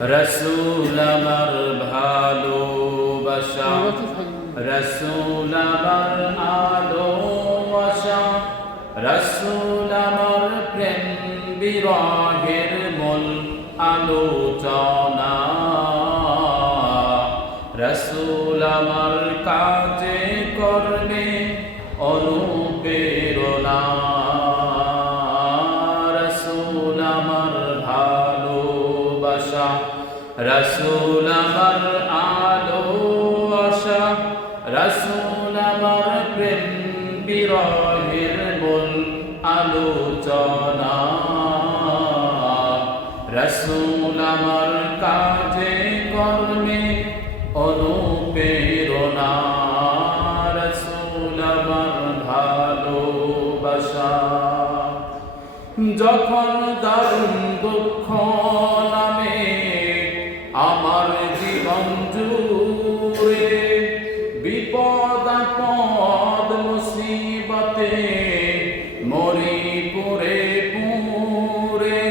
রসুল আমার ভালোবাসা, রসুল আমার আলোবাসা, রসুল আমার প্রেম বিরহের মূল আলোচনা। রসুল আমার কাজে কর্মে অনুপ্রেরণা। রসুল আমার ভালোবাসা, রসুল আমার আলোবাসা, রসুল আমার প্রেম বিরহের মূল আলোচনা। রসুল আমার কাজে কর্মে অনুপ্রেরণা। রসুল আমার ভালোবাসা। যখন দারুণ দুঃখ নামে আমার জীবন জুড়ে, বিপদ আপদ মুসিবতে মরি পুরে পুরে।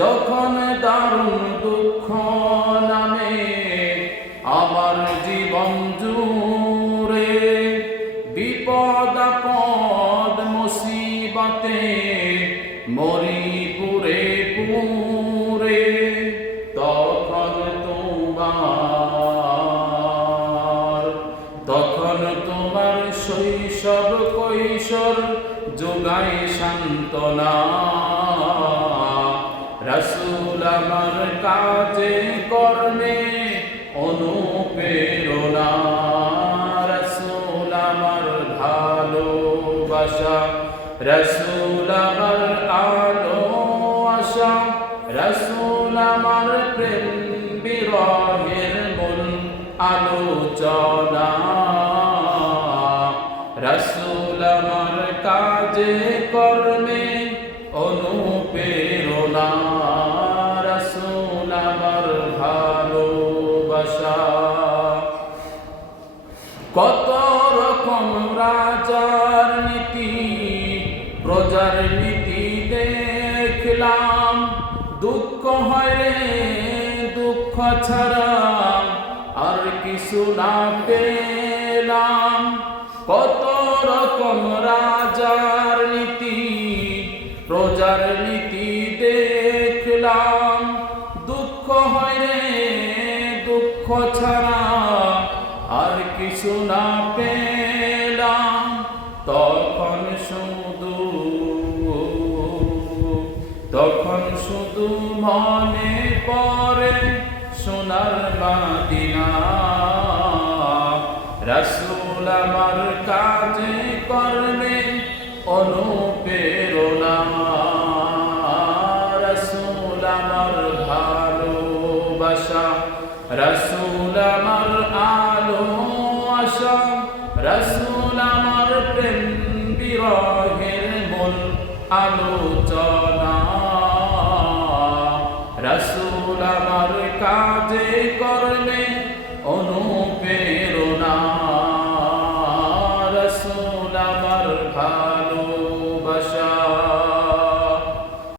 যখন দারুণ দুঃখ নামে আমার জীবন জুড়ে, বিপদ আপদ মুসিবতে মরি পুরে পুরে। তখন তোমার শৈশব কৈশোর যোগায় সান্ত্বনা। রসুল আমার কাজে কর্মে অনুপ্রেরণা। রসুল আমার ভালোবাসা, রসুল আমার আলোবাসা, রসুল আমার প্রেম বিরহের মূল আলোচনা। রসুল আমার কাজে কর্মে অনুপ্রেরণা। রসুল আমার ভালোবাসা। কত রকম রাজার নীতি প্রজার নীতি দেখলাম, দুঃখ হয় রে দুঃখ ছাড়া আর কিছু না পেলাম। কত রকম রাজার নীতি প্রজার নীতি দেখলাম, দুঃখ হয় রে দুঃখ ছাড়া আর কিছু না পেলাম। তখন শুধু মনে পড়ে সোনার মদিনা। রসুল আমার কাজে কর্মে অনুপ্রেরণা। রসুল আমার ভালোবাসা, রসুল আমার আলোবাসা, রসুল আমার প্রেম বিরহের মূল আলোচনা। রসুল আমার কাজে কর্মে অনুপ্রেরণা।